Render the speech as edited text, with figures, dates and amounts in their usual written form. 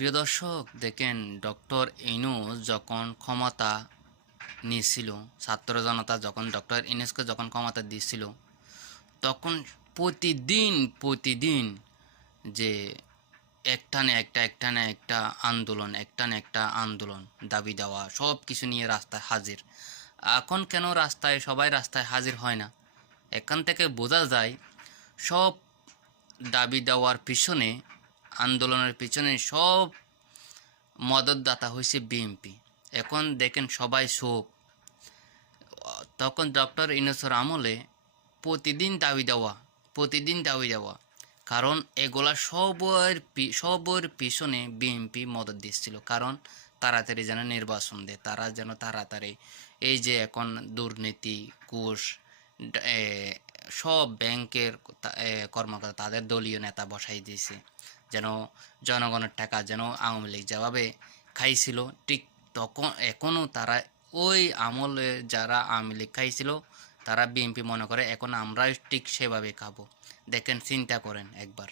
প্রিয় দর্শক দেখেন, ডক্টর ইউনূস যখন ক্ষমতা নিয়েছিল, ছাত্র জনতা যখন ডক্টর ইউনূসকে যখন ক্ষমতা দিয়েছিল, তখন প্রতিদিন প্রতিদিন যে একটা আন্দোলন দাবি দেওয়া সব কিছু নিয়ে রাস্তায় হাজির। এখন কেন সবাই রাস্তায় হাজির হয় না? এখান থেকে বোঝা যায় সব দাবি দেওয়ার পিছনে, আন্দোলনের পিছনে সব মদতদাতা হয়েছে বিএনপি। এখন দেখেন সবাই শোক। তখন ডক্টর ইউনূসের আমলে প্রতিদিন দাবি দেওয়া, কারণ এগুলা সবর পিছনে বিএনপি মদত দিচ্ছিল, কারণ তাড়াতাড়ি যেন নির্বাচন দেয়, তারা যেন তাড়াতাড়ি এই যে এখন দুর্নীতি, ঘুষ, সব ব্যাংকের কর্মকর্তা তাদের দলীয় নেতা বসাই দিয়েছে, যেন জনগণের টাকা যেন আওয়ামী লীগ যেভাবে খাইছিল, ঠিক তখন এখনও তারা ওই আমলে যারা আওয়ামী লীগ খাইছিল তারা বিএনপি মনে করে এখন আমরাও ঠিক সেভাবে খাবো। দেখেন, চিন্তা করেন একবার।